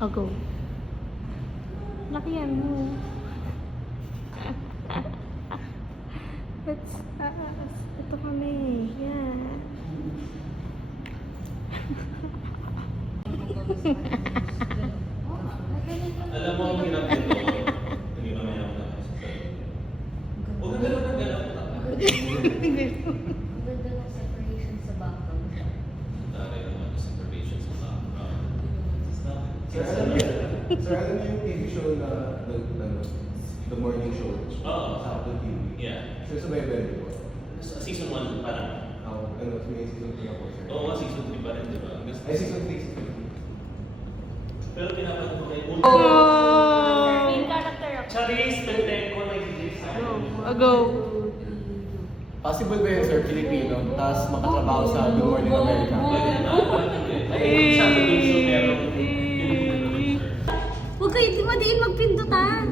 O, go. Lakihan mo. Let's, ito kami. Yeah. Alam mo ang hirap nito. Hindi ba may ako na? Huwag ka galaw ng galaw. Ang ganda ng separation sa background. Taray naman yung separation sa background. Sir, alam niyo yung TV show na the morning show? Oo. Sa Apple TV. Yeah. Sir, sumaybay po. Season 1 pa lang. Ako, may season 2 na po, sir. Oo, season 3 pa rin, di ba? Ay, season 3. Pero pinapanood ko kayo. Oh! Main character ako. Charis, Penteco, nag-exist. O, go. Possible ba yun, sir, Filipino, tapos makatrabaho sa Good Morning America? Huwag kayo, di madiin magpindutan.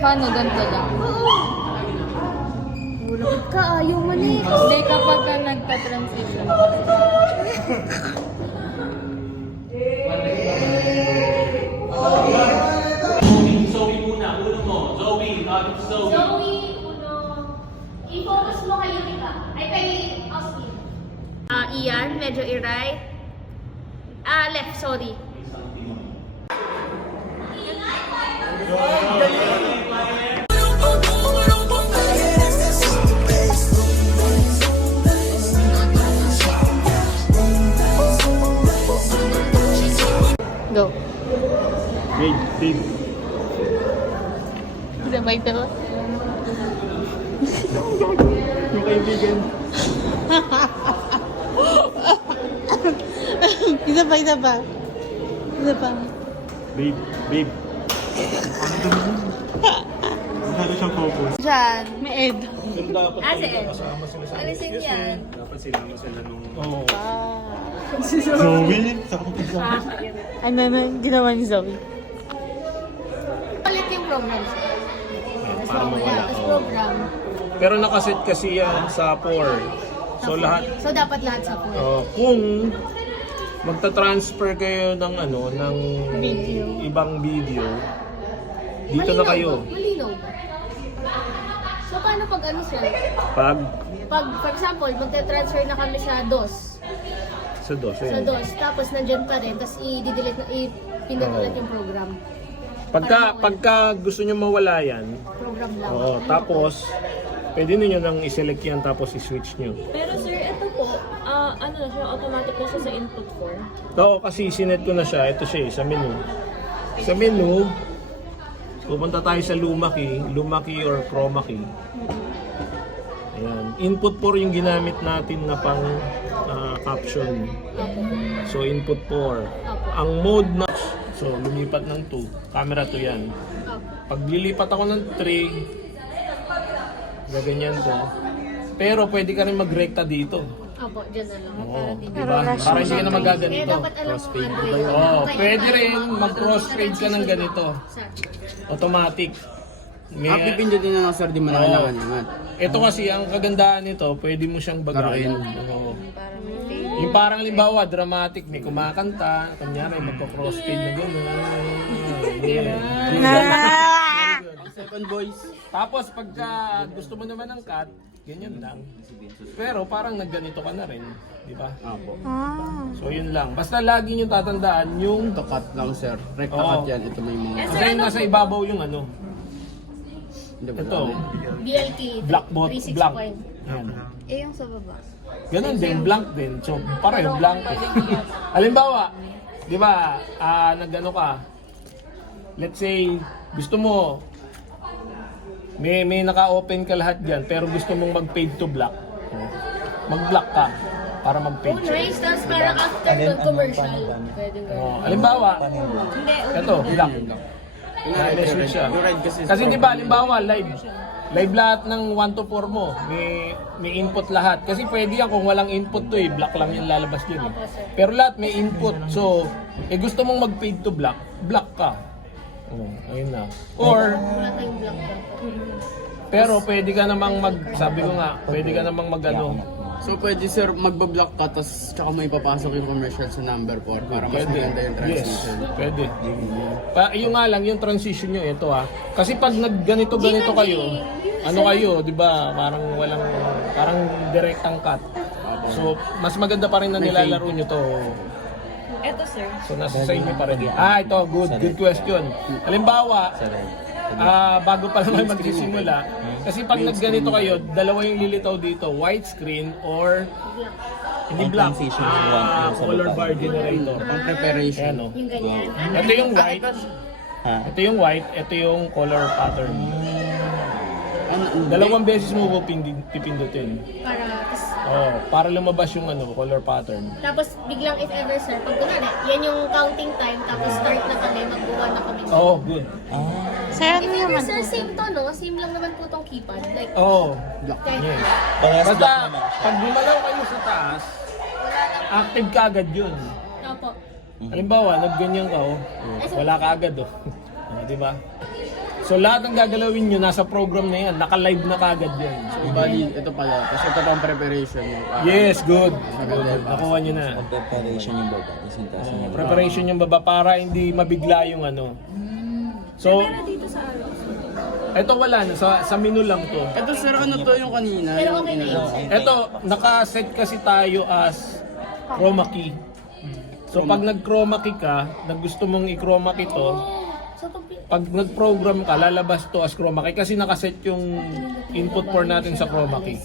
Paano? Ganito lang. Oo. Ulapit ka, ayaw mo na eh. Hindi, kapag ka nagka-transition. Zoe muna, uno mo. Zoe, bakit Zoe? Zoe, uno. I-focus mo kay Utica. Ay, kay Austin. Ian, medyo i-right. Left, sorry. Go. Babe. Sabay ito. Yung kaibigan. Isa pa, isa pa. Isa pa. Babe. Masyado siyang focus. Diyan, may Ed. Dapat Si Ed. kasama sila sa Alisin yan. Dapat sinama sila nung... Oo. Zoe. Zoe? Ano na ginawa ni Zoe? Ulit yung program. Para mawala. Tapos program. Pero nakaset kasi yan sa 4. So lahat, So, dapat lahat sa pool. kung magta-transfer kayo ng ng Video. ibang video, dito na kayo. Malinaw ba? So, paano pag ano, sir? Pag Pag, for example, magte-transfer na kami sa DOS. sa DOS. Sa DOS. Tapos, nandyan pa rin. Tapos, i-delete na, pinag-ulit yung program. Pagka gusto nyo mawala yan, Program lang. tapos pwede niyo nang i-select yan tapos i-switch nyo. Pero sir, ito po, ano na siya, automatic na siya sa input form. Oo, kasi sinet ko na siya. Ito siya sa menu. Sa menu, pupunta tayo sa luma key or chroma key. Ayan. Input 4 yung ginamit natin na pang caption. So input 4. Ang mode na, so lumipat ng 2. Camera 2 yan. Pag lilipat ako ng 3, gaganyan ko. Pero pwede ka rin magrekta dito. Opo, dyan na lang. Oo, diba? Para hindi ka na Kaya magaganito. dapat alam mo Android. Oo, pwede rin mag-crossfade ka ng ganito. Automatic. May, Pipindutin na lang sir, di mo na kailangan naman. ito kasi, ang kagandahan nito, pwede mo siyang bagayan. Oo. Yung parang limbawa, dramatic, may kumakanta, kunyari, magpa-crossfade na gano'n. Second voice. Tapos pagka gusto mo naman ng cut, ganyan lang. Pero parang nagganito ka na rin, di ba? Apo. So yun lang. Basta lagi nyo tatandaan yung Ito cut lang sir. Recta Oo. cut yan. Ito may mga... kasi nasa ibabaw yung Hindi ba? ito, BLK black bot, 36 blank. point. Yan. Yung sa baba. Ganun din, blank din. So pareho, blank. Halimbawa, di ba, nagano ka, let's say, gusto mo, may naka-open ka lahat dyan, pero gusto mong mag-fade to black. Mag-black ka para mag-fade Oh, siya. nice. Tapos parang after ng commercial. Pwede ba? Halimbawa, Hindi. ito, black. Na-switch siya. Yung red kasi Kasi di ba, halimbawa, live lahat ng 1 to 4 mo, may input lahat. Kasi pwede yan kung walang input to black lang yung lalabas din eh. Pero lahat may input. So, gusto mong mag-fade to black, black ka. Oh, ayun na. Or, Wala tayong black ba? pero pwede ka namang sabi ko nga, pwede ka namang So pwede sir magbablock ka tapos tsaka mo ipapasok yung commercial sa number 4 para mas maganda yung transition. Yes, pwede. Yung nga lang, yung transition nyo, ito kasi pag ganito kayo, ano kayo, di ba, parang direktang cut. So, mas maganda pa rin na nilalaro nyo to. Eto sir. So, nasa sa inyo pa rin. Ito, good question. Halimbawa, bago pa naman magsisimula, kasi pag nagganito kayo, dalawa yung lilitaw dito, white screen or hindi black, color bar generator. Ang preparation. Ayan, Yung ganyan. ito yung white, ito yung white, ito yung color pattern. Dalawang beses mo pipindutin. Para lumabas yung color pattern. Tapos biglang if ever sir, pag kunwari, yan yung counting time, tapos start na kami, magbuwa na kami. Good. Sir, ano If ever naman sir, po? same to no? Same lang naman po tong keypad. Like, Yes. Basta, pag bumalaw kayo sa taas, active ka agad yun. Opo. Halimbawa, nagganyan ka, wala ka agad, di ba? So lahat ng gagalawin nyo, nasa program na yan, naka-live na kagad yan. So bali, ito pala. Kasi ito pang preparation. Yes, good. Nakuha nyo na. Preparation yung baba. Preparation yung baba para hindi mabigla yung So, ito wala na, sa menu lang to. Ito sir, ano to yung kanina? Pero okay na yun. Ito, naka-set kasi tayo as chroma key. So pag nag-chroma key ka, gusto mong i-chroma key to, So, pag nag-program ka, lalabas to as chroma key kasi nakaset yung input port natin sa chroma key.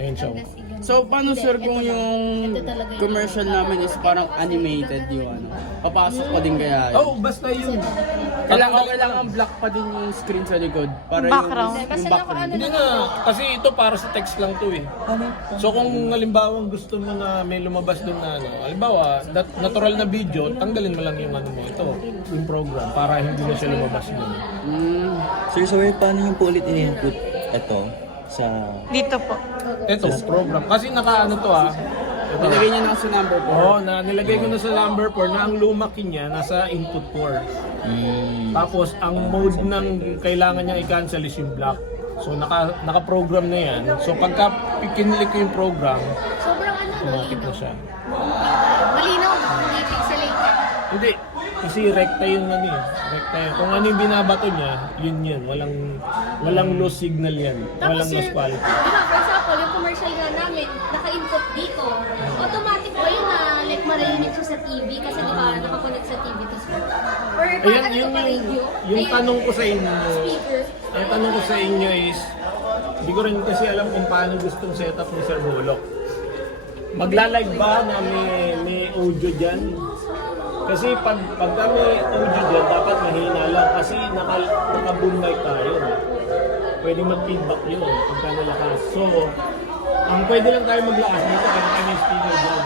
Ayun siya. So paano sir kung yung commercial namin is parang animated yung papasok pa din kaya yun? Basta yun. Kailangan black pa din yung screen sa likod para Background. yung background. Hindi na, kasi ito para sa text lang to So kung halimbawa gusto mo na may lumabas doon na halimbawa, natural na video, tanggalin mo lang yung ito, yung program para hindi na siya lumabas doon. Sir, sorry, paano yung po ulit in-input ito sa... Dito po. Ito, program. Kasi naka to Nilagay niya na sa number 4. nilagay ko na sa number 4 na ang lumaki niya nasa input port. Tapos ang mode ng kailangan niya i-cancel is yung black. So naka-program na yan. So pagka kinlik ko yung program, sobrang sumakit na siya. malinaw. Hindi pixelated. Hindi. Kasi rekta yung rekta yun. Kung ano yung binabato niya, yun. Walang low signal yan. Tapos Walang sir, low quality. for example, yung commercial nga namin, naka-input dito. Automatic ba yun na like marinig siya sa TV? Kasi di ba nakakonect sa TV to sir? Or Ayan, ano yung pa radio? yung tanong ko sa inyo, Speaker. ang tanong ko sa inyo is, hindi ko rin kasi alam kung paano gustong setup ni Sir Bullock. Magla-live ba na may audio dyan? Kasi pagka may audio dyan, dapat mahina lang kasi naka-boom mic tayo. Pwede mag-feedback yun pagka nalakas. So, ang pwede lang tayo maglakas dito kaya kami speaker dyan.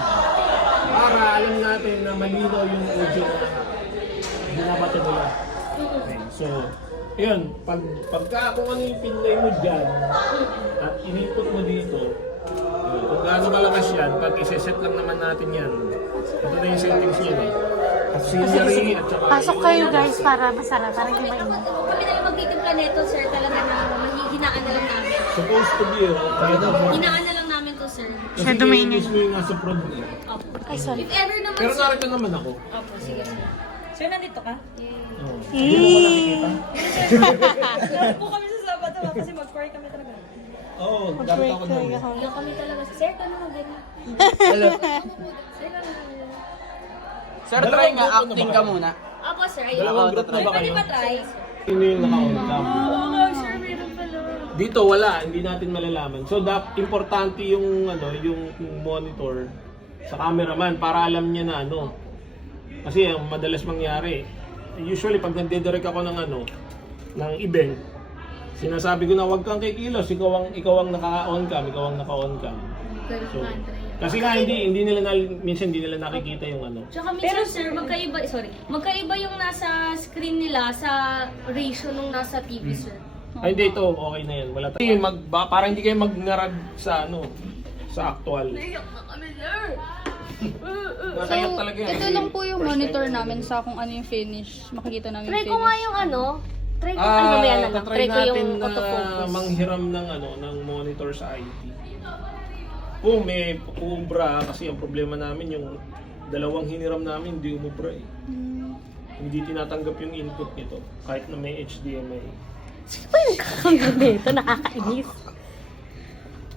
Para alam natin na malinaw yung audio na binabato nila. Okay, so, yun, pagka kung ano yung pinlay mo dyan at in-input mo dito, yun, kung gaano malakas yan, pag isa-set lang naman natin yan, ito na yung settings niya auxiliary at saka... Pasok kayo guys para masarap. Para hindi Kami mainit. na yung magtitimpla neto sir, talaga na hinaan na lang namin. Supposed to be, kaya na Hinaan na lang namin to sir. kasi Shadow kayo mainit. mismo yung nasa prod. Opo. Ay, sorry. If ever naman Pero sir. narito naman ako. Opo, sige sir. Sir, nandito ka? Oh. Hindi mo ko nakikita. Lalo po kami sa Sabado kasi mag-pray kami talaga. Oo, dapat ako doon. Hindi kami talaga. Sir, tanong mo din. Hello. Sir, Sir, Dalawang try nga, grupo na acting ba ka kayo? muna. Opo sir, ayun. Dalawang group na ba Pwede kayo? ba try? Sino yung naka-on cam? Oo nga, sir, meron pala. Dito wala, hindi natin malalaman. So importante yung yung monitor sa cameraman para alam niya na Kasi ang madalas mangyari, usually pag nagde-direct ako ng ng event, sinasabi ko na wag kang kikilos, ikaw ang naka-on cam, So, kasi nga minsan hindi nila nakikita yung Tsaka minsan sir, magkaiba yung nasa screen nila sa ratio nung nasa TV sir. Ay, hindi ito, okay na yan. Wala tayo. Para hindi kayo magngarag sa sa actual. Iyak na kami sir! Nakayak talaga yan. Ito lang po yung monitor namin sa kung ano yung finish. Makikita namin Try yung ko finish. nga yung try ko mamaya na lang. Tatry Try ko natin yung na autofocus. manghiram ng ng monitor sa IT. Kung may uubra, kasi ang problema namin yung dalawang hiniram namin hindi umubra eh. Hindi tinatanggap yung input nito kahit na may HDMI. Sino ba yung kakambal nito? Nakakainis.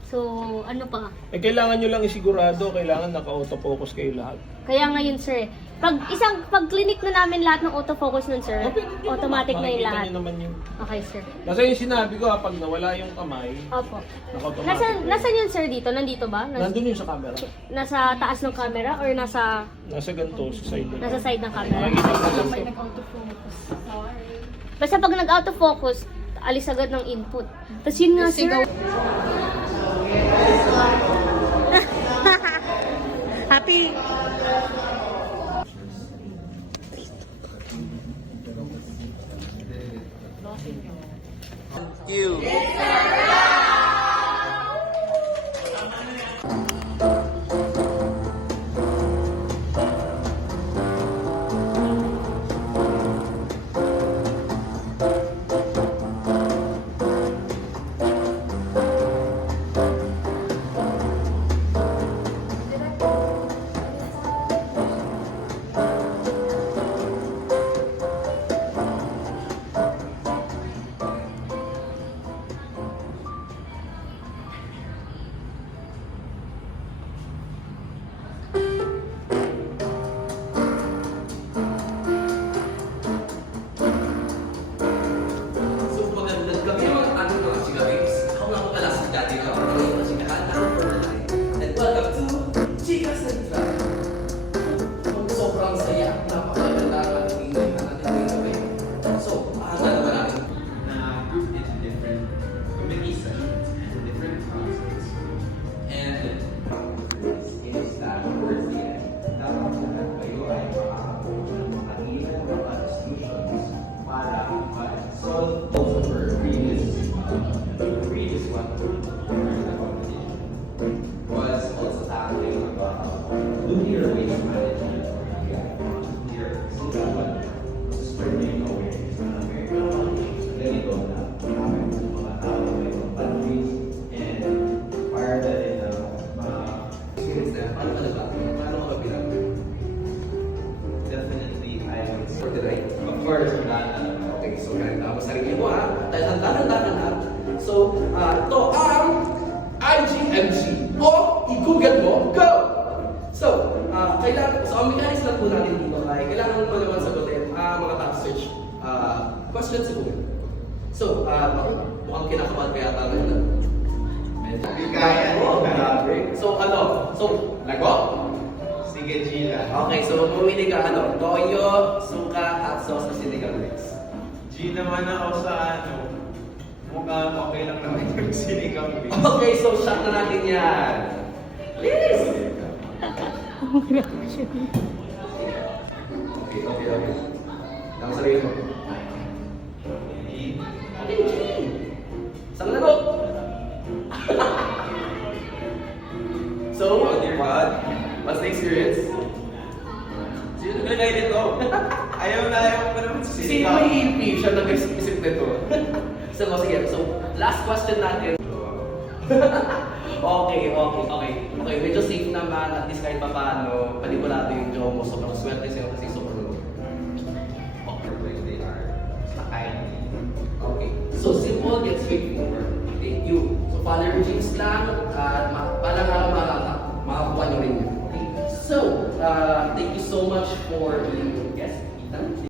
So, ano pa? Eh kailangan nyo lang isigurado, kailangan naka-autofocus kayo lahat. Kaya ngayon, sir, pag clinic na namin lahat ng autofocus nun, sir, automatic na yung Makikita lahat. nyo naman yung... Okay, sir. Kasi yung sinabi ko, pag nawala yung kamay, Opo. naka-automatic. Nasaan yun, sir, dito? Nandito ba? Nandun yung sa camera. Nasa taas ng camera or nasa Nasa ganito, sa side. nasa side ng camera? Makikita mo Okay, ganito. sir. Basta pag nag-autofocus, alis agad ng input. Tapos yun nga, sir. Happy. So magandang gabi mga tanong mga chikabings. Ako nga po pala si Daddy Rob. Ako yung chikahan ng Pernalay. And welcome to Chika Central. Sobrang saya. Napakaganda ang ating natin ngayong gabi. So, ang dalawa natin na group into different committee sessions into different processes. And is that first year, dapat lahat kayo ay makakakuha ng mga ilan mga solutions para solve also for previous one during the competition was also tackling about nuclear waste management nuclear singawan spreading awareness ng American politics ganito na maraming mga tao may mga countries and prior that in mga experience na paano ka ba? Paano ka ba bilang? Definitely I would for the right. Of course, okay, so ganito ako sarili mo ha. Tahan ha. So, to ang IGMG o i-google mo, go! So, kailangan, so ang mechanics lang po natin dito ay kailangan mo naman sagutin mga top search questions sa Google. So, mukhang kinakabahan pa yata ngayon. Medyo kaya mo. So, So, lagot? Sige, Gila. Okay, so pumili ka toyo, suka, hot sauce, o sinigang mix. G naman ako sa mukhang okay lang naman yung sinigang mix. Okay, so shot na natin yan. Please! Okay. Lang sarili mo. Okay, G. Isang lagot. So, Oh dear God. what's the experience? Sino naglagay nito? Ayaw pa naman sa Sino sinigang. may EP siya nag-isip nito? So, sige. So, last question natin. Okay. Medyo safe naman at least kahit pa paano, panipulado yung Jomo. Sobrang swerte sila kasi sobrang okay. So, simple yet straightforward. Thank you. So, follow your dreams lang at palang makakuha nyo rin yun. Okay? So, thank you so much for being